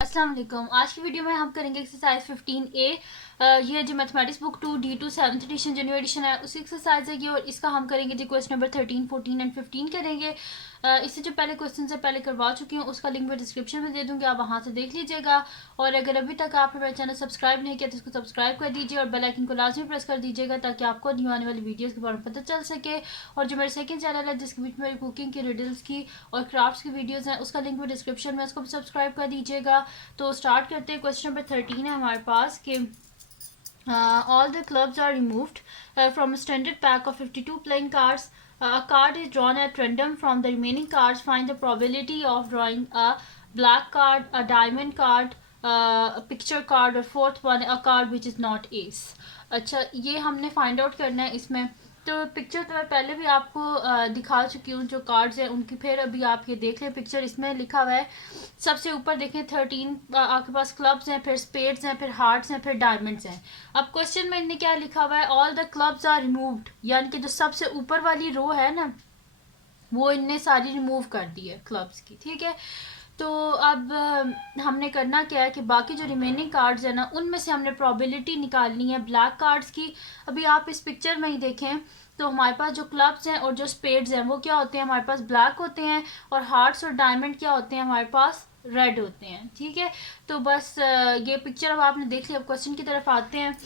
अस्सलाम वालेकुम। आज की वीडियो में हम करेंगे एक्सरसाइज 15A। ये जो mathematics book 2D2 7th edition जो न्यू एडिशन है उसी एक्सरसाइज है ये, और इसका हम करेंगे जी क्वेश्चन नंबर 13, 14 एंड 15 करेंगे। इससे जो पहले क्वेश्चन से पहले करवा चुकी हूँ उसका लिंक मैं डिस्क्रिप्शन में दे दूँगी, आप वहाँ से देख लीजिएगा। और अगर अभी तक आपने मेरा चैनल सब्सक्राइब नहीं किया तो इसको सब्सक्राइब कर दीजिए और बेल आइकन को लाजमी प्रेस कर दीजिएगा ताकि आपको न्यू आने वाली वीडियोज़ के बारे में पता चल सके। और जो मेरा सेकंड चैनल है जिसके बीच में कुकिंग की, रिडल्स की और क्राफ्ट्स की वीडियोज़ हैं उसका लिंक भी डिस्क्रिप्शन में, उसको भी सब्सक्राइब कर दीजिएगा। तो स्टार्ट करते हैं। क्वेश्चन नंबर 13 है हमारे पास कि all the clubs are removed from a standard pack of 52 playing cards. A card is drawn at random from the remaining cards. Find the probability of drawing a black card, a diamond card, a picture card, or fourth one a card which is not ace. अच्छा, ये हमने find out करना है इसमें। तो picture तो मैं पहले भी आपको दिखा चुकी हूँ जो कार्ड्स हैं उनकी, फिर अभी आप ये देख लें पिक्चर। इसमें लिखा हुआ है सबसे ऊपर देखें 13 आपके पास क्लब्स हैं, फिर स्पेड्स हैं, फिर हार्ट्स हैं, फिर डायमंड्स हैं। अब क्वेश्चन में इनने क्या लिखा हुआ है, all the clubs are removed, यानी कि जो सबसे ऊपर वाली रो है ना वो इनने सारी रिमूव कर दी है क्लब्स की, ठीक है। तो अब हमने करना क्या है कि बाकी जो रिमेनिंग कार्ड्स है ना उनमें से हमने प्रोबेबिलिटी निकालनी है ब्लैक कार्ड्स की। अभी आप इस पिक्चर में ही देखें तो हमारे पास जो क्लब्स हैं और जो स्पेड्स हैं वो क्या होते हैं, हमारे पास ब्लैक होते हैं, और हार्ट्स और डायमंड क्या होते हैं, हमारे पास रेड होते हैं, ठीक है। तो बस ये पिक्चर अब आपने देख लिया। अब क्वेश्चन की तरफ आते हैं।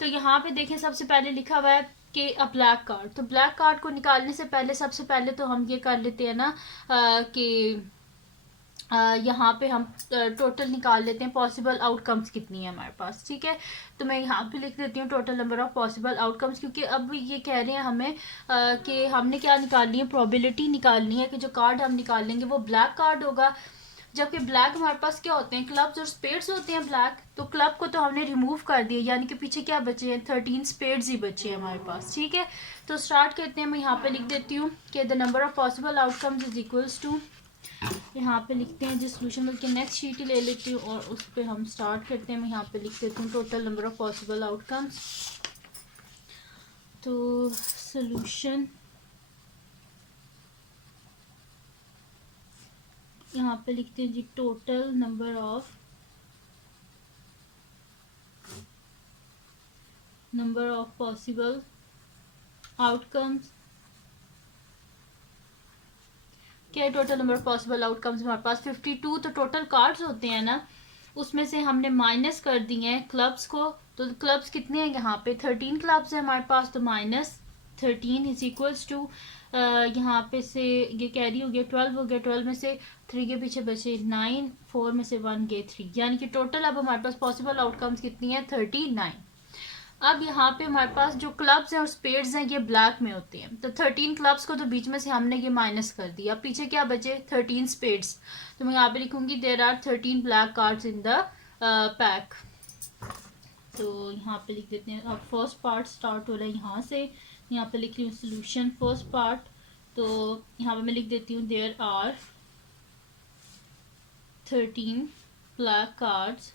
तो यहाँ पे देखें सबसे पहले लिखा हुआ है कि अ ब्लैक कार्ड। तो ब्लैक कार्ड को निकालने से पहले सबसे पहले तो हम ये कर लेते हैं ना कि यहाँ पे हम टोटल निकाल लेते हैं पॉसिबल आउटकम्स कितनी है हमारे पास, ठीक है। तो मैं यहाँ पे लिख देती हूँ total number of possible outcomes, क्योंकि अब ये कह रहे हैं हमें कि हमने क्या निकालनी है, प्रोबेबिलिटी निकालनी है कि जो कार्ड हम निकालेंगे वो ब्लैक कार्ड होगा। जबकि ब्लैक हमारे पास क्या होते हैं, क्लब्स और स्पेड्स होते हैं ब्लैक। तो क्लब को तो हमने रिमूव कर दिया, यानी कि पीछे क्या बचे हैं, 13 स्पेड्स ही बचे हैं हमारे पास, ठीक है। तो स्टार्ट करते हैं। मैं यहाँ पे लिख देती हूँ कि the number of possible outcomes is equals to, यहाँ पे लिखते हैं जिस सोल्यूशन, बल्कि नेक्स्ट शीट ही ले लेती हूँ और उस पर हम स्टार्ट करते हैं। मैं यहाँ पे लिख देती हूँ total number of possible outcomes. तो सोल्यूशन यहाँ पे लिखते हैं जी total number of possible outcomes. क्या है total number of possible outcomes, हमारे पास 52 तो टोटल कार्ड्स होते हैं ना, उसमें से हमने माइनस कर दिए हैं क्लब्स को। तो क्लब्स कितने हैं यहाँ पे, 13 क्लब्स हैं हमारे पास, तो माइनस 13 इज इक्वल्स टू यहाँ पे से ये कैरी हो गया 12 हो गया, 12 में से 3 के पीछे बचे 9, 4 में से 1 गए 3, यानी कि टोटल अब हमारे पास पॉसिबल आउटकम्स कितनी है, 39। अब यहाँ पे हमारे पास जो क्लब्स हैं और स्पेड्स हैं ये ब्लैक में होते हैं। तो 13 क्लब्स को तो बीच में से हमने ये माइनस कर दिया, पीछे क्या बचे 13 स्पेड्स। तो मैं यहाँ पे लिखूंगी there are 13 black cards in the pack. तो यहाँ पे लिख देते हैं। अब फर्स्ट पार्ट स्टार्ट हो रहा है यहाँ से, यहाँ पे लिख रही हूँ सोल्यूशन फर्स्ट पार्ट। तो यहाँ पे मैं लिख देती हूँ there are 13 black cards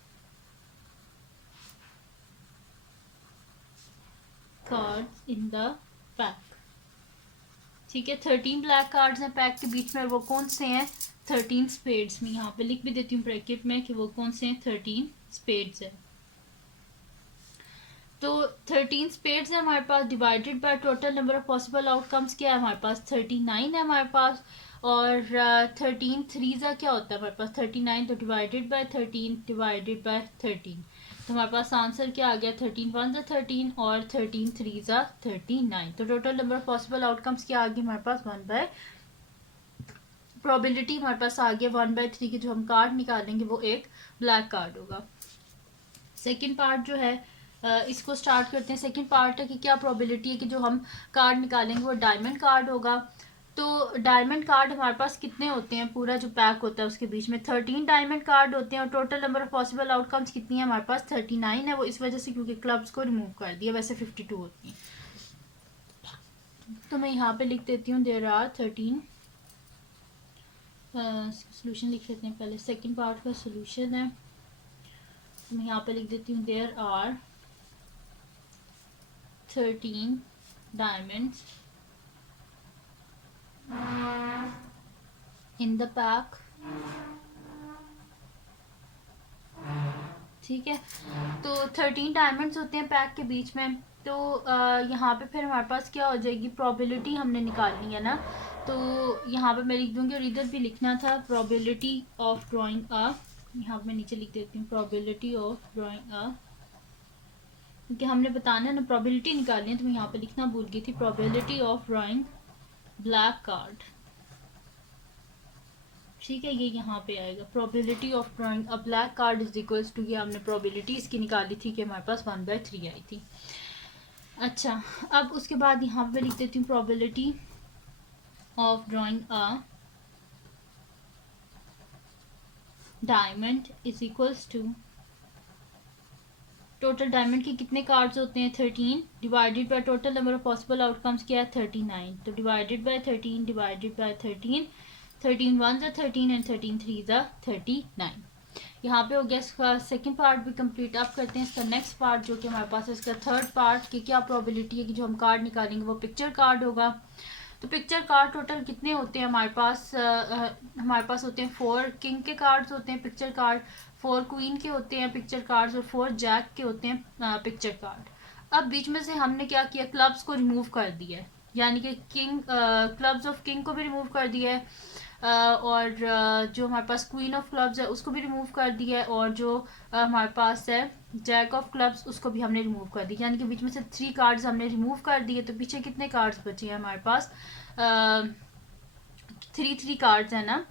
in the pack, ठीक है। 13 ब्लैक कार्ड्स हैं पैक के बीच में, वो कौन से हैं, 13 स्पेड्स में। यहाँ पे लिख भी देती हूँ ब्रैकेट में कि वो कौन से हैं, 13 स्पेड्स है। तो 13 स्पेड्स है हमारे पास, divided by total number of possible outcomes क्या है हमारे पास, 39 है हमारे पास। और 13 थ्रीज़ा क्या होता है हमारे पास, 39, तो डिवाइडेड बाय 13 डिवाइडेड बाय 13। तो हमारे पास आंसर क्या आ गया, 13 वन ज़ा 13 और 13 थ्री ज़ा 39। तो total number of possible outcomes क्या आ गई हमारे पास, 1/, प्रोबेबिलिटी हमारे पास आ गया 1/3 की जो हम कार्ड निकालेंगे वो एक ब्लैक कार्ड होगा। सेकेंड पार्ट जो है इसको स्टार्ट करते हैं। सेकंड पार्ट है कि क्या प्रोबेबिलिटी है कि जो हम कार्ड निकालेंगे वो डायमंड कार्ड होगा। तो डायमंड कार्ड हमारे पास कितने होते हैं, पूरा जो पैक होता है उसके बीच में 13 डायमंड कार्ड होते हैं, और total number of possible outcomes कितनी है हमारे पास, 39 है। वो इस वजह से क्योंकि क्लब्स को रिमूव कर दिया, वैसे 52 होती हैं। तो मैं यहाँ पे लिख देती हूँ देयर आर 13, सोल्यूशन लिख लेते हैं पहले, सेकेंड पार्ट का सोल्यूशन है। तो मैं यहाँ पे लिख देती हूँ there are 13 diamonds in the pack ठीक है। तो 13 डायमंड्स होते हैं पैक के बीच में। तो यहाँ पे फिर हमारे पास क्या हो जाएगी, प्रोबेबिलिटी हमने निकालनी है ना। तो यहाँ पे मैं लिख दूँगी और इधर भी लिखना था प्रोबेबिलिटी ऑफ ड्राइंग अ, यहाँ पे मैं नीचे लिख देती हूँ प्रोबेबिलिटी ऑफ ड्राइंग अ, क्योंकि हमने बताना है ना प्रोबेबिलिटी निकालनी है। तो मैं यहाँ पे लिखना भूल गई थी, probability of drawing black card. ठीक है, ये यहाँ पे आएगा probability of drawing a black card is equals to, ये हमने प्रोबेबिलिटी इसकी निकाली थी कि हमारे पास 1/3 आई थी। अच्छा, अब उसके बाद यहाँ पे लिख देती हूँ probability of drawing a diamond is equals to, total diamond के कितने कार्ड्स होते हैं 13, divided by total number of possible outcomes क्या है 39। तो डिवाइडेड बाय 13 डिवाइडेड बाय 13, 13 1 ज़ा 13 एंड 13 3 ज़ा 39। यहाँ पे हो गया इसका सेकंड पार्ट भी कंप्लीट। अब करते हैं इसका नेक्स्ट पार्ट जो कि हमारे पास है इसका थर्ड पार्ट की क्या प्रोबेबिलिटी है कि जो हम कार्ड निकालेंगे वो पिक्चर कार्ड होगा। तो पिक्चर कार्ड टोटल कितने होते हैं हमारे पास, हमारे पास होते हैं 4 किंग के कार्ड्स होते हैं पिक्चर कार्ड, 4 क्वीन के होते हैं पिक्चर कार्ड्स और 4 जैक के होते हैं पिक्चर कार्ड। अब बीच में से हमने क्या किया, क्लब्स को रिमूव कर दिया है, यानी कि किंग क्लब्स ऑफ किंग को भी रिमूव कर दिया है, और जो हमारे पास क्वीन ऑफ क्लब्स है उसको भी रिमूव कर दिया है, और जो हमारे पास है जैक ऑफ क्लब्स उसको भी हमने रिमूव कर दिया, यानी कि बीच में से 3 कार्ड्स हमने रिमूव कर दिए। तो पीछे कितने कार्ड्स बचे हैं हमारे पास, 3 कार्ड्स हैं ना।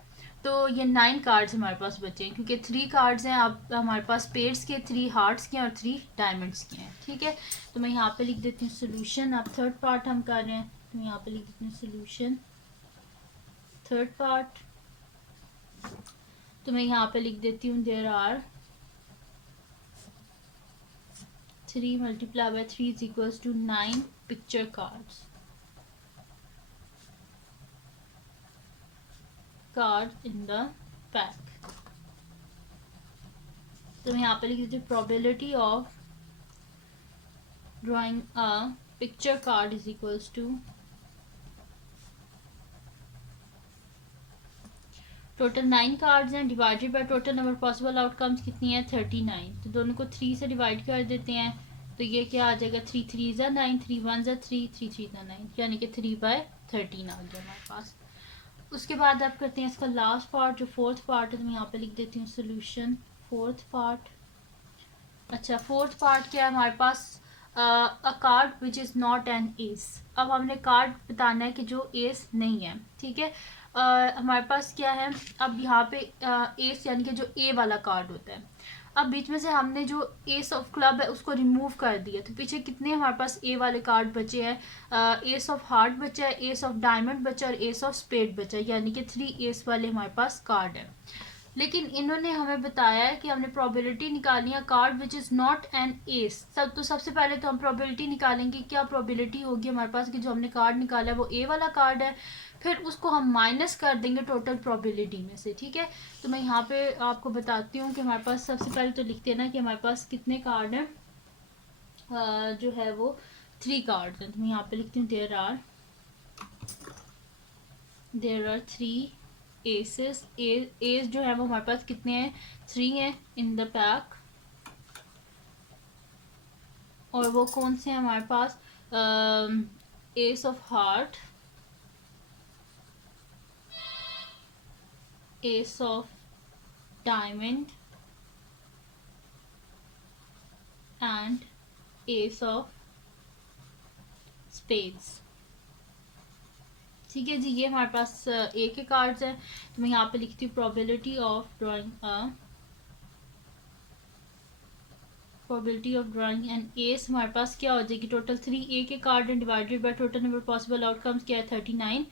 तो ये 9 कार्ड्स हमारे पास बचे हैं, क्योंकि 3 कार्ड्स हैं अब हमारे पास पेड्स के, 3 हार्ट्स के और 3 डायमंड्स के हैं। ठीक है, तो मैं यहाँ पे लिख देती हूँ सोल्यूशन। अब थर्ड पार्ट हम कर रहे हैं, तो मैं यहाँ पे लिख देती हूँ सोल्यूशन थर्ड पार्ट। तो मैं यहाँ पे लिख देती हूँ there are 3 multiplied by 3 is equals to 9 picture cards in the pack। तो मैं यहाँ पे लिख देती हूँ probability of drawing a picture card is equals to total 9 cards हैं divided by total number possible outcomes कितनी है 39। तो दोनों को 3 से डिवाइड कर देते हैं, तो ये क्या आ जाएगा 3 3 ज़ा 9, 3 1 ज़ा 3, 3 3 ज़ा 9, यानी कि 3/13 आ गया हमारे पास। उसके बाद आप करते हैं इसका लास्ट पार्ट जो फोर्थ पार्ट है। तो मैं यहाँ पे लिख देती हूँ सोल्यूशन फोर्थ पार्ट। अच्छा, फोर्थ पार्ट क्या है हमारे पास, a card which is not an ace. अब हमने कार्ड बताना है कि जो एस नहीं है। ठीक है, हमारे पास क्या है, अब यहाँ पे एस यानी कि जो ए वाला कार्ड होता है। अब बीच में से हमने जो एस ऑफ क्लब है उसको रिमूव कर दिया, तो पीछे कितने हमारे पास ए वाले कार्ड बचे हैं, एस ऑफ हार्ट बचा है, एस ऑफ डायमंड बचा और एस ऑफ स्पेड बचा, यानी कि 3 एस वाले हमारे पास कार्ड है। लेकिन इन्होंने हमें बताया है कि हमने प्रोबेबिलिटी निकालनी है card which is not an S. तो सबसे पहले तो हम प्रोबेबिलिटी निकालेंगे, क्या प्रोबेबिलिटी होगी हमारे पास कि जो हमने कार्ड निकाला है वो ए वाला कार्ड है, फिर उसको हम माइनस कर देंगे टोटल प्रोबेबिलिटी में से। ठीक है, तो मैं यहाँ पे आपको बताती हूँ कि हमारे पास सबसे पहले तो लिखते हैं ना कि हमारे पास कितने कार्ड हैं, जो है वो 3 कार्ड हैं। तो मैं यहाँ पे लिखती हूँ देयर आर 3 एसेस। एस जो है वो हमारे पास कितने हैं 3 हैं इन द पैक, और वो कौन से हैं हमारे पास, ace of heart, ace of diamond and ace of spades. ठीक है जी, ये हमारे पास ए के कार्ड्स हैं। तो मैं यहाँ पे लिखती हूँ probability of drawing and S हमारे पास क्या हो जाएगी, टोटल 3 ए के कार्ड हैं divided by total number possible outcomes क्या है 39।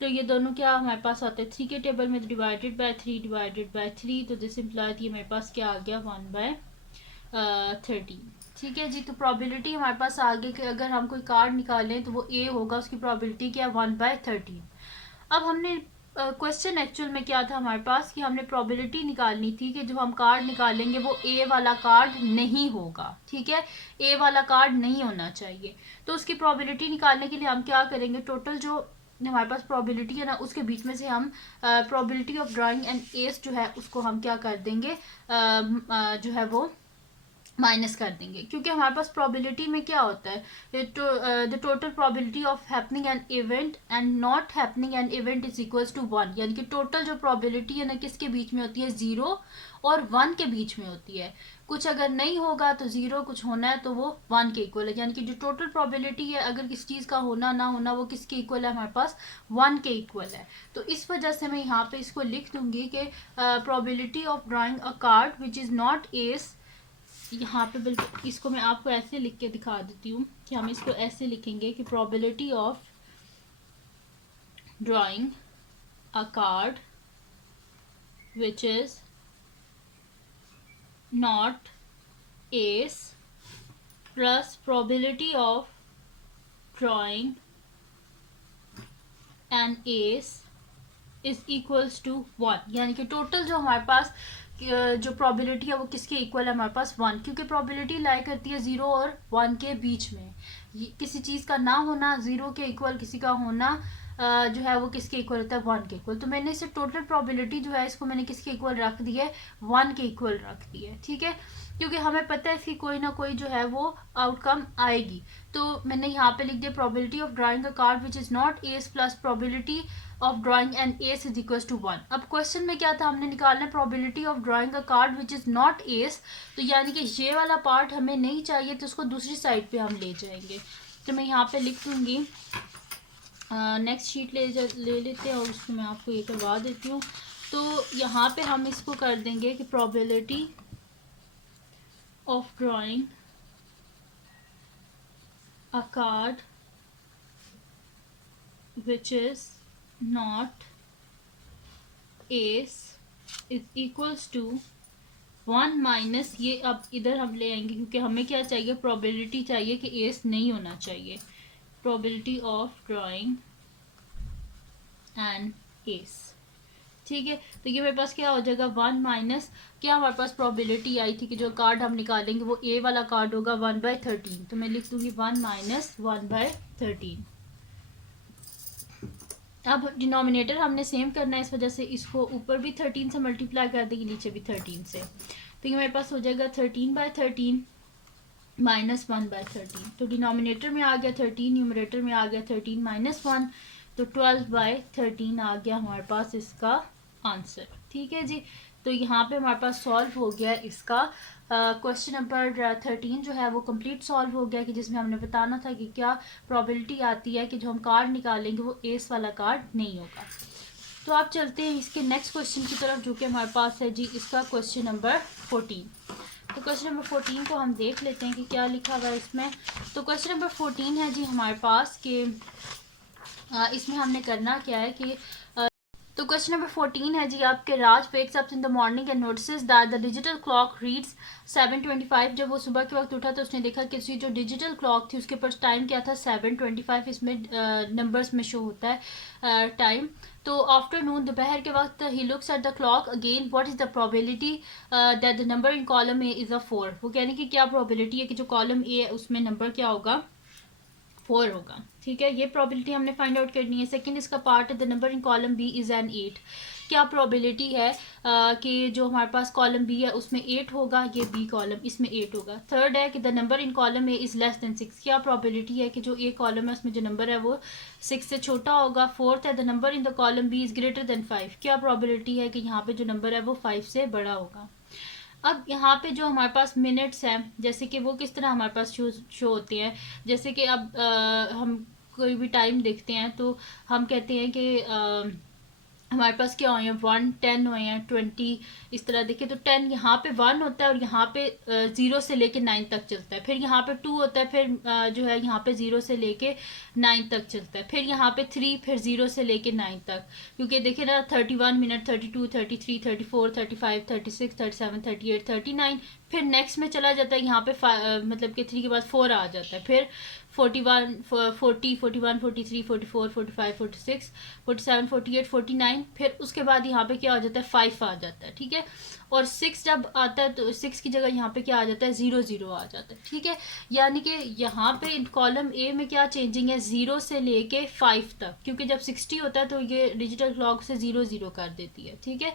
तो ये दोनों क्या हमारे पास आते हैं 3 के टेबल में, तो डिवाइडेड बाय 3 डिवाइडेड बाय 3, तो दिस इम्प्लाइज ये मेरे पास क्या आ गया 1/13। ठीक है जी, तो प्रोबेबिलिटी हमारे पास आगे कि अगर हम कोई कार्ड निकालें तो वो ए होगा, उसकी प्रोबेबिलिटी क्या है 1/13। अब हमने क्वेश्चन एक्चुअल में क्या था हमारे पास कि हमने प्रोबेबिलिटी निकालनी थी कि जो हम कार्ड निकालेंगे वो ए वाला कार्ड नहीं होगा। ठीक है, ए वाला कार्ड नहीं होना चाहिए। तो उसकी प्रोबेबिलिटी निकालने के लिए हम क्या करेंगे, टोटल जो हमारे पास प्रोबेबिलिटी है ना उसके बीच में से हम probability of drawing and S जो है उसको हम क्या कर देंगे, जो है वो माइनस कर देंगे, क्योंकि हमारे पास प्रोबेबिलिटी में क्या होता है, the total probability of happening an event and not happening an event is equals to 1, यानी कि टोटल जो प्रोबेबिलिटी है ना किसके बीच में होती है, 0 और 1 के बीच में होती है। कुछ अगर नहीं होगा तो 0, कुछ होना है तो वो 1 के इक्वल है, यानी कि जो टोटल प्रोबेबिलिटी है अगर किसी चीज़ का होना ना होना वो किसके इक्वल है, हमारे पास 1 के इक्वल है। तो इस वजह से मैं यहाँ पे इसको लिख दूंगी कि probability of drawing a card which is not S, यहाँ पे बिल्कुल इसको मैं आपको ऐसे लिख के दिखा देती हूँ कि हम इसको ऐसे लिखेंगे कि probability of drawing a card which is not ace plus probability of drawing an ace is equals to 1, यानी कि टोटल जो हमारे पास जो प्रोबेबिलिटी है वो किसके इक्वल है, हमारे पास 1, क्योंकि प्रोबेबिलिटी लाई करती है 0 और 1 के बीच में। किसी चीज़ का ना होना 0 के इक्वल, किसी का होना जो है वो किसके इक्वल होता है, 1 के इक्वल। तो मैंने इसे टोटल प्रोबेबिलिटी जो है इसको मैंने किसके इक्वल रख दी है, 1 के इक्वल रख दी है, ठीक है, क्योंकि हमें पता है कि कोई ना कोई जो है वो आउटकम आएगी। तो मैंने यहाँ पे लिख दिया probability of drawing a card which is not ace plus probability of drawing and ace is equal to 1। अब क्वेश्चन में क्या था, हमने निकालना है probability of drawing a card which is not ace, तो यानी कि ये वाला पार्ट हमें नहीं चाहिए तो उसको दूसरी साइड पे हम ले जाएंगे। तो मैं यहाँ पे लिख दूँगी, नेक्स्ट शीट ले लेते हैं और उसको मैं आपको ये करवा देती हूँ। तो यहाँ पे हम इसको कर देंगे कि probability of drawing a card which is not ace is equals to 1 minus, ये अब इधर हम ले आएंगे क्योंकि हमें क्या चाहिए, प्रोबेबिलिटी चाहिए कि एस नहीं होना चाहिए, probability of drawing and S, ठीक है। तो ये मेरे पास क्या हो जाएगा, 1 माइनस क्या हमारे पास प्रोबेबिलिटी आई थी कि जो कार्ड हम निकालेंगे वो ए वाला कार्ड होगा 1/13, तो मैं लिख दूंगी 1 माइनस 1/13। अब डिनोमिनेटर हमने सेम करना है, इस वजह से इसको ऊपर भी 13 से मल्टीप्लाई कर देंगे, नीचे भी 13 से, तो ये मेरे पास हो जाएगा 13/13 माइनस 1/13। तो डिनोमिनेटर में आ गया 13, न्यूमरेटर में आ गया 13 माइनस 1, तो 12/13 आ गया हमारे पास इसका आंसर, ठीक है जी। तो यहाँ पे हमारे पास सॉल्व हो गया इसका क्वेश्चन नंबर 13 जो है वो कंप्लीट सॉल्व हो गया, कि जिसमें हमने बताना था कि क्या प्रोबेबिलिटी आती है कि जो हम कार्ड निकालेंगे वो एस वाला कार्ड नहीं होगा। तो आप चलते हैं इसके नेक्स्ट क्वेश्चन की तरफ, जो कि हमारे पास है जी इसका क्वेश्चन नंबर 14। तो क्वेश्चन नंबर 14 को हम देख लेते हैं कि क्या लिखा हुआ है इसमें। तो क्वेश्चन नंबर 14 है जी हमारे पास कि इसमें हमने करना क्या है कि तो क्वेश्चन नंबर 14 है जी आपके, Raj wakes up in the morning and notices that the digital clock reads 7:25। जब वो सुबह के वक्त उठा तो उसने देखा कि उसकी जो डिजिटल क्लॉक थी उसके पास टाइम क्या था, 7:25, इसमें नंबर्स में शो होता है टाइम। तो आफ्टरनून दोपहर के वक्त he looks at the clock again, what is the probability that the number in column A is a 4। वो कहने की क्या प्रोबेबिलिटी है कि जो कॉलम ए है उसमें नंबर क्या होगा, 4 होगा, ठीक है। ये प्रोबेबिलिटी हमने फाइंड आउट करनी है। सेकंड इसका पार्ट है the number in column B is an 8। क्या प्रोबेबिलिटी है कि जो हमारे पास कॉलम बी है उसमें 8 होगा, ये बी कॉलम इसमें 8 होगा। थर्ड है कि the number in column A is less than 6। क्या प्रोबेबिलिटी है कि जो ए कॉलम है उसमें जो नंबर है वो 6 से छोटा होगा। फोर्थ है the number in the column B is greater than 5। क्या प्रोबेबिलिटी है कि यहाँ पे जो नंबर है वो 5 से बड़ा होगा। अब यहाँ पे जो हमारे पास मिनट्स हैं, जैसे कि वो किस तरह हमारे पास शो होते हैं, जैसे कि अब हम कोई भी टाइम देखते हैं तो हम कहते हैं कि हमारे पास क्या हुए हैं, 1, 10 हुए हैं, 20, इस तरह देखिए तो 10 यहाँ पे 1 होता है और यहाँ पे 0 से लेके 9 तक चलता है। फिर यहाँ पे 2 होता है, फिर जो है यहाँ पे 0 से लेके 9 तक चलता है। फिर यहाँ पे 3, फिर 0 से लेके 9 तक, क्योंकि देखिए ना 31 मिनट, 32, 33, 34, 35, 36, 37, 38, 39, फिर नेक्स्ट में चला जाता है। यहाँ पे मतलब कि 3 के बाद 4 आ जाता है, फिर 41, 40, 41, 43, 44, 45, 46, 47, 48, 49, फिर उसके बाद यहाँ पे क्या आ जाता है, 5 आ जाता है, ठीक है। और 6 जब आता है तो 6 की जगह यहाँ पे क्या आ जाता है, 0 0 आ जाता है, ठीक है। यानी कि यहाँ पे कॉलम ए में क्या चेंजिंग है, 0 से लेके 5 तक, क्योंकि जब 60 होता है तो ये डिजिटल क्लॉक से 0 0 कर देती है, ठीक है।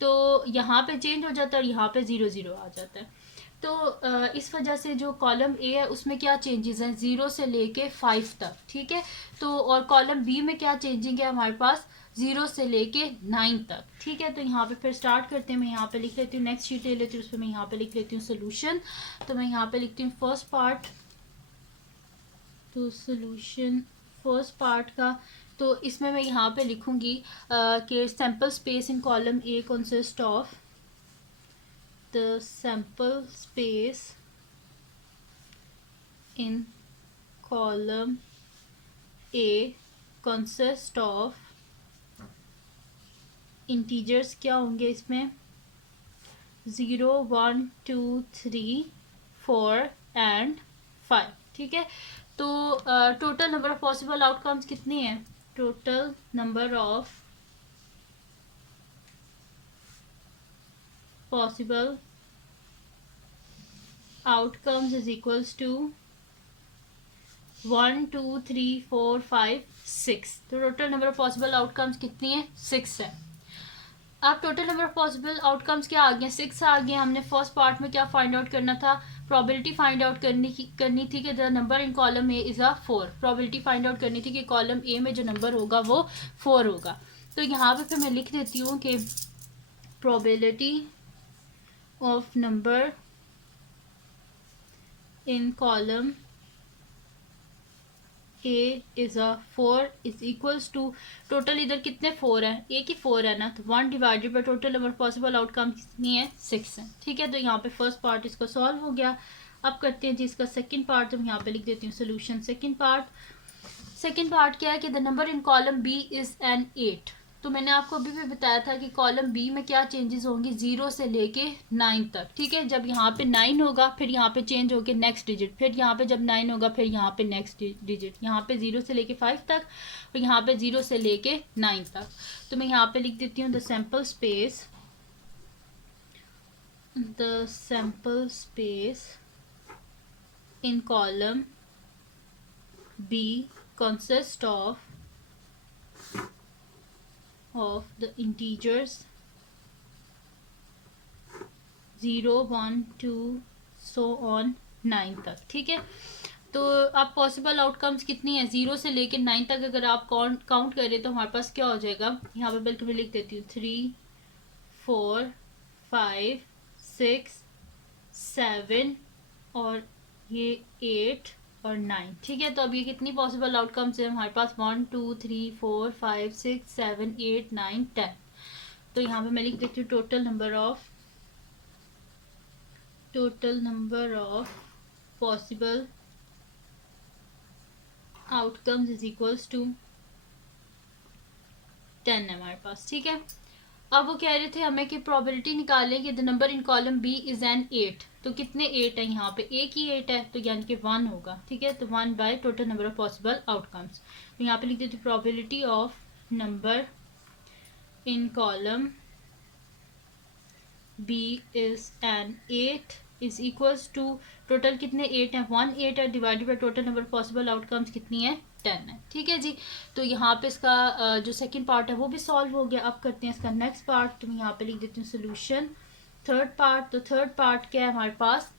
तो यहाँ पे चेंज हो जाता है और यहाँ पे 0 0 आ जाता है। तो इस वजह से जो कॉलम ए है उसमें क्या चेंजेस हैं, 0 से लेके 5 तक, ठीक है। तो और कॉलम बी में क्या चेंजिंग है हमारे पास, 0 से लेके 9 तक, ठीक है। तो यहाँ पे फिर स्टार्ट करते हैं। मैं यहाँ पे लिख लेती हूँ, नेक्स्ट शीट ले लेती हूँ, उस पर मैं यहाँ पे लिख लेती हूँ सोल्यूशन। तो मैं यहाँ पे लिखती हूँ फर्स्ट पार्ट, तो सोल्यूशन फर्स्ट पार्ट का, तो इसमें मैं यहाँ पे लिखूँगी कि sample space in column A consist of the sample space in column A consists of integers, क्या होंगे इसमें, 0 1 2 3 4 and 5, ठीक है। तो total number of possible outcomes कितनी है, total number of possible outcomes is equals to 1 2 3 4 5 6। तो total number of possible outcomes कितनी है, 6 है। अब total number of possible outcomes क्या आ गए, 6 आ गए। हमने फर्स्ट पार्ट में क्या फाइंड आउट करना था, प्रोबेबिलिटी फाइंड आउट करनी थी कि the number in column A is a 4। Probability find out करनी थी कि कॉलम ए में जो नंबर होगा वो 4 होगा। तो यहाँ पे फिर मैं लिख देती हूँ कि probability of number in column A is a 4 is equals to, total इधर कितने 4 हैं, ए की 4 है ना, तो 1 divided by total number possible outcome कितनी है, 6 है, ठीक है। तो यहाँ पे फर्स्ट पार्ट इसका सॉल्व हो गया। अब करते हैं जी इसका सेकंड पार्ट। तो मैं यहाँ पे लिख देती हूँ सोल्यूशन सेकंड पार्ट क्या है कि the number in column B is an 8। तो मैंने आपको अभी भी बताया था कि कॉलम बी में क्या चेंजेस होंगी, 0 से लेके 9 तक, ठीक है। जब यहाँ पे 9 होगा फिर यहाँ पे चेंज होके नेक्स्ट डिजिट, फिर यहाँ पे जब 9 होगा फिर यहाँ पे नेक्स्ट डिजिट, यहाँ पे 0 से लेके 5 तक और यहाँ पे 0 से लेके 9 तक। तो मैं यहाँ पे लिख देती हूँ the sample space in column B consists of the integers 0 1 2 so on 9 तक, ठीक है। तो आप पॉसिबल आउटकम्स कितनी है, 0 से लेकर 9 तक अगर आप काउंट करें तो हमारे पास क्या हो जाएगा, यहाँ पे बल्कि मैं लिख देती हूँ 3 4 5 6 7 और ये 8 और 9, ठीक है। तो अब ये कितनी पॉसिबल आउटकम्स है हमारे पास, 1 2 3 4 5 6 7 8 9 10। तो यहाँ पे मैं लिख देती हूँ total number of possible outcomes is equals to 10 है हमारे पास, ठीक है। अब वो कह रहे थे हमें कि प्रोबेबिलिटी निकालें कि the number in column B is an 8। तो कितने 8 है, यहाँ पे ए की 8 है तो यानी कि 1 होगा, ठीक है। तो 1 by total number of possible outcomes. तो यहाँ पे लिख देती हूँ probability of number in column B is an 8 is equals to, total कितने 8 हैं, 1 8 है, divided by total number possible outcomes कितनी है, 10 है, ठीक है जी। तो यहाँ पे इसका जो सेकंड पार्ट है वो भी सॉल्व हो गया। अब करते हैं इसका नेक्स्ट पार्ट। तो मैं यहाँ पे लिख देती हूँ सोल्यूशन थर्ड पार्ट। तो थर्ड पार्ट क्या है हमारे पास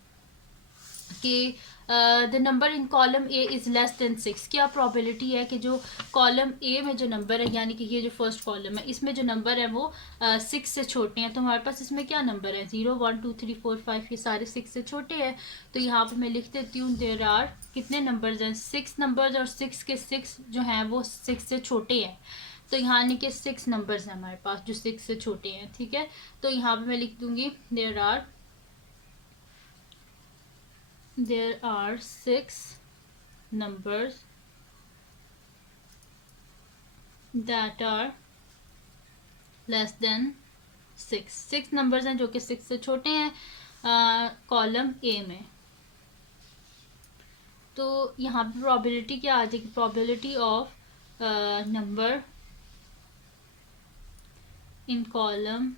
कि the number in column A is less than 6। क्या प्रोबेबिलिटी है कि जो कॉलम ए में जो नंबर है, यानी कि ये जो फर्स्ट कॉलम है इसमें जो नंबर है वो 6 से छोटे हैं। तो हमारे पास इसमें क्या नंबर है, 0 1 2 3 4 5, ये सारे 6 से छोटे हैं। तो यहाँ पे मैं लिख देती हूँ देयर आर कितने नंबर्स हैं, 6 नंबर्स, और 6 के 6 जो हैं वो 6 से छोटे हैं। तो यहाँ यानी कि 6 नंबर्स हैं हमारे पास जो 6 से छोटे हैं, ठीक है। तो यहाँ पे मैं लिख दूंगी there are 6 numbers that are less than 6 numbers हैं जो कि 6 से छोटे हैं कॉलम ए में। तो यहाँ पे प्रोबेबिलिटी क्या आ जाएगी, probability of number in column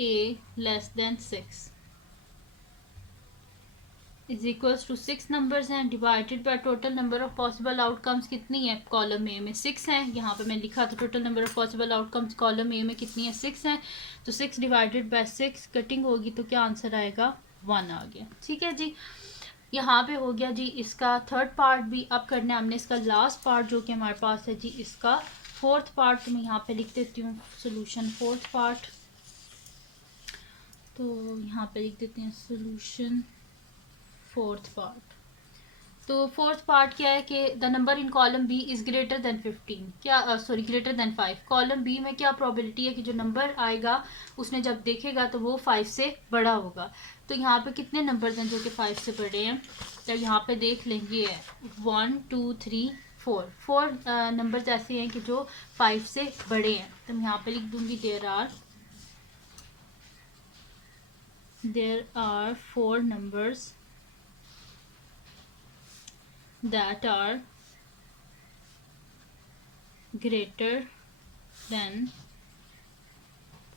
a less than 6 is equals to 6 numbers हैं divided by total number of possible outcomes कितनी है कॉलम ए में 6 हैं। यहाँ पे मैं लिखा था total number of possible outcomes column A में कितनी है 6 हैं। तो 6 डिवाइडेड बाय 6 कटिंग होगी तो क्या आंसर आएगा 1 आ गया। ठीक है जी, यहाँ पे हो गया जी इसका थर्ड पार्ट भी। अब करना है हमने इसका लास्ट पार्ट जो कि हमारे पास है जी इसका फोर्थ पार्ट। तो मैं यहाँ पे लिख देती हूँ सोल्यूशन फोर्थ पार्ट। तो यहाँ पे लिख देते हैं सोल्यूशन फोर्थ पार्ट। तो फोर्थ पार्ट क्या है कि the number in column B is greater than 15 क्या sorry greater than 5। Column B में क्या प्रोबेबिलिटी है कि जो नंबर आएगा उसने जब देखेगा तो वो 5 से बड़ा होगा। तो यहाँ पे कितने नंबर हैं जो कि 5 से बड़े हैं। तो यहाँ पे देख लेंगे 1 2 3 4 4 नंबर्स ऐसे हैं कि जो 5 से बड़े हैं। तो मैं यहाँ पे लिख दूंगी there are 4 numbers that are greater than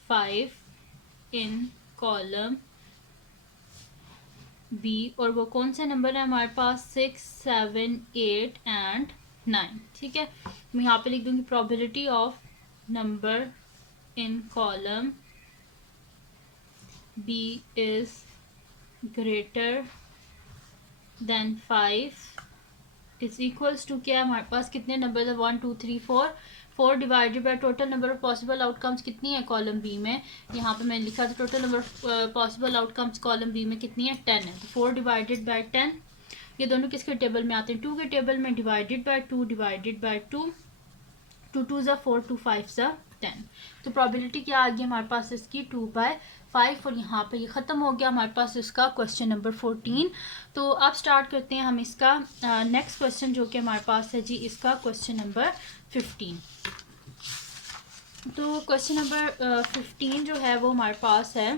5 in column B। और वो कौन से नंबर है हमारे पास 6 7 8 एंड 9। ठीक है, मैं यहाँ पे लिख दूंगी probability of number in column B is greater than 5 is equals to क्या है हमारे पास कितने नंबर है 1 2 3 4 4 divided by total number of possible outcomes कितनी है कॉलम बी में। यहाँ पे मैंने लिखा था total number of possible outcomes column B में कितनी है 10 है। तो 4 डिवाइडेड बाय 10 ये दोनों किसके टेबल में आते हैं 2 के टेबल में। डिवाइडेड बाय 2 डिवाइडेड बाय 2 2 2 ज़ा 4 2 5 ज़ा 10। तो प्रोबेबिलिटी क्या आ गई हमारे पास इसकी 2/5। और यहाँ पे ये ख़त्म हो गया हमारे पास इसका क्वेश्चन नंबर 14। तो अब स्टार्ट करते हैं हम इसका नेक्स्ट क्वेश्चन जो कि हमारे पास है जी इसका क्वेश्चन नंबर 15। तो क्वेश्चन नंबर 15 जो है वो हमारे पास है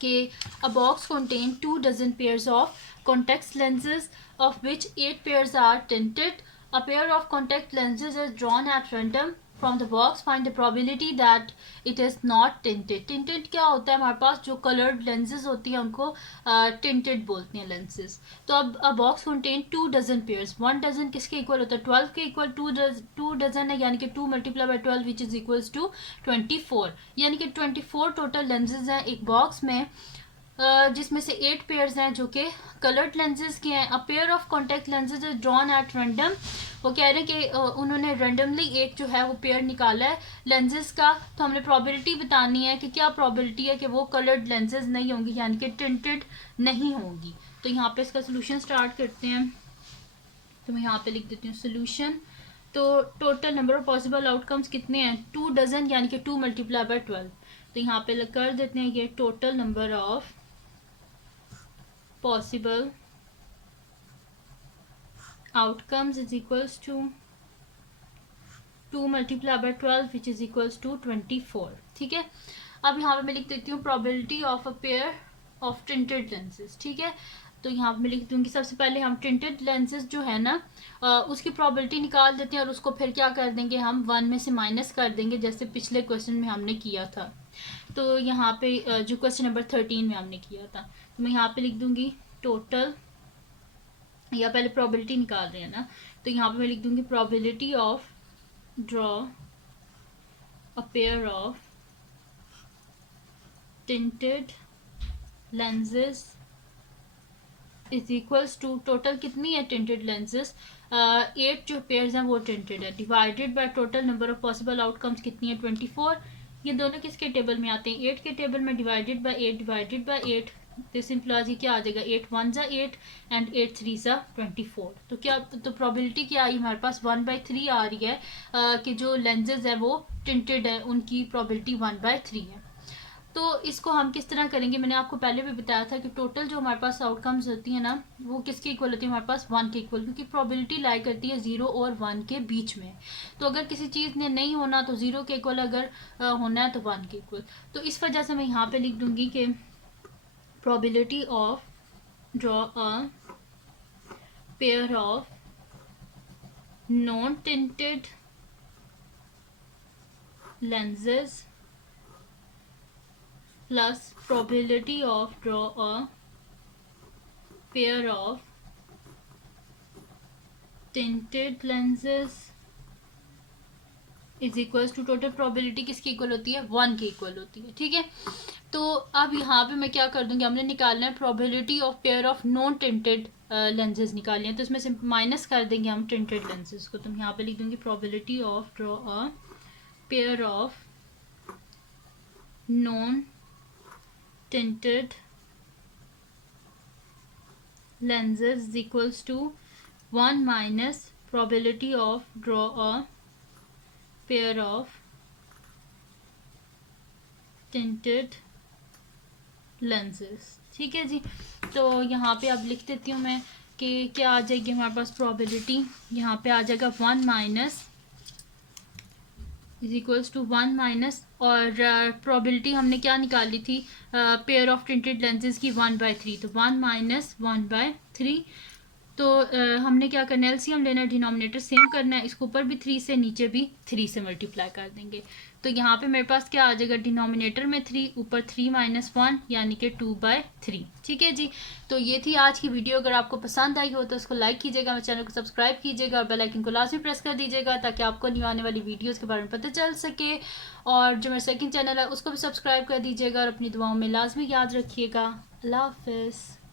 कि अ box contain 2 dozen pairs of contact lenses of which 8 pairs are tinted. A pair of contact lenses is drawn at random from the box. Find the probability that it is not tinted. Tinted क्या होता है हमारे पास जो colored lenses होती हैं उनको tinted बोलते हैं lenses। तो अब a box contain 2 dozen pairs। 1 dozen किसके इक्वल होता है 12 के इक्वल। 2 dozen है यानी कि 2 multiply by 12 which is equals to 24 यानी कि 24 टोटल लेंसेज हैं एक बॉक्स में जिसमें से 8 पेयर्स हैं जो कि कलर्ड लेंसेज के हैं। अ pair of contact lenses is drawn at random. वो कह रहे हैं कि उन्होंने रैंडमली एक जो है वो पेयर निकाला है लेंसेज का। तो हमने प्रोबेबिलिटी बतानी है कि क्या प्रोबेबिलिटी है कि वो कलर्ड लेंसेज नहीं होंगी यानी कि टिंटेड नहीं होंगी। तो यहाँ पे इसका सोल्यूशन स्टार्ट करते हैं। तो मैं यहाँ पे लिख देती हूँ सोल्यूशन। तो total number of possible outcomes कितने हैं 2 डजन यानी कि 2 मल्टीप्लाई बाय 12। तो यहाँ पे कर देते हैं ये total number of possible outcomes is equals to 2 multiplied by 12 which is equals to 24। ठीक है, अब यहाँ पे मैं लिख देती हूँ probability of a pair of tinted lenses। ठीक है, तो यहाँ पे मैं लिख दूंगी सबसे पहले हम tinted lenses जो है ना उसकी probability निकाल देते हैं और उसको फिर क्या कर देंगे हम 1 में से माइनस कर देंगे जैसे पिछले क्वेश्चन में हमने किया था। तो यहाँ पे जो क्वेश्चन नंबर 13 में हमने किया था तो मैं यहाँ पे लिख दूंगी टोटल या पहले प्रोबेबिलिटी निकाल रहे हैं ना। तो यहाँ पे मैं लिख दूंगी probability of draw a pair of tinted lenses is equals to total कितनी है टिंटेड लेंसेज 8 जो पेयर्स हैं वो टिंटेड है divided by total number of possible outcomes कितनी है 24। ये दोनों किसके टेबल में आते हैं 8 के टेबल में। Divided by 8 divided by 8 this implies क्या आ जाएगा 8 1 ज़ा 8 एंड 8 3 ज़ा 24। तो क्या तो प्रोबेबिलिटी क्या आई हमारे पास 1/3 आ रही है कि जो लेंसेज है वो टिंटेड है उनकी प्रोबेबिलिटी 1/3 है। तो इसको हम किस तरह करेंगे मैंने आपको पहले भी बताया था कि टोटल जो हमारे पास आउटकम्स होती है ना वो किसके इक्वल होती है हमारे पास 1 के इक्वल, क्योंकि प्रोबेबिलिटी लाई करती है 0 और 1 के बीच में। तो अगर किसी चीज़ ने नहीं होना तो 0 के इक्वल, अगर होना है तो 1 के इक्वल। तो इस वजह से मैं यहाँ पे लिख दूंगी कि probability of draw a pair of non-tinted lenses plus probability of draw a pair of tinted lenses is equals to total probability किसकी इक्वल होती है, 1 के इक्वल होती है। ठीक है, तो अब यहाँ पे मैं क्या कर दूंगी, हमने निकालना है probability of pair of non tinted lenses निकालनी है, तो इसमें से माइनस कर देंगे हम टिंटेड लेंसेज को, तो यहाँ पे लिख दूंगी probability of draw a pair of non tinted lenses is equals to 1 minus probability of draw a pair of tinted lenses। ठीक है जी, तो यहाँ पे अब लिख देती हूँ मैं कि क्या आ जाएगी हमारे पास प्रोबेबिलिटी, यहाँ पे आ जाएगा 1 minus is equals to 1 minus, और प्रोबेबिलिटी हमने क्या निकाली थी पेयर ऑफ टिंटेड लेंसेज की 1/3, तो 1 माइनस 1/3, तो हमने क्या करना है, एलसीएम लेना है, डिनोमिनेटर सेम करना है, इसको ऊपर भी 3 से नीचे भी 3 से मल्टीप्लाई कर देंगे, तो यहाँ पे मेरे पास क्या आ जाएगा, डिनोमिनेटर में 3, ऊपर 3 माइनस 1 यानी कि 2/3। ठीक है जी, तो ये थी आज की वीडियो। अगर आपको पसंद आई हो तो उसको लाइक कीजिएगा, मेरे चैनल को सब्सक्राइब कीजिएगा और बेल आइकन को लाजमी प्रेस कर दीजिएगा ताकि आपको न्यू आने वाली वीडियोज़ के बारे में पता चल सके, और जो मेरा सेकंड चैनल है उसको भी सब्सक्राइब कर दीजिएगा और अपनी दुआओं में लाजमी याद रखिएगा। अल्लाह हाफिज़।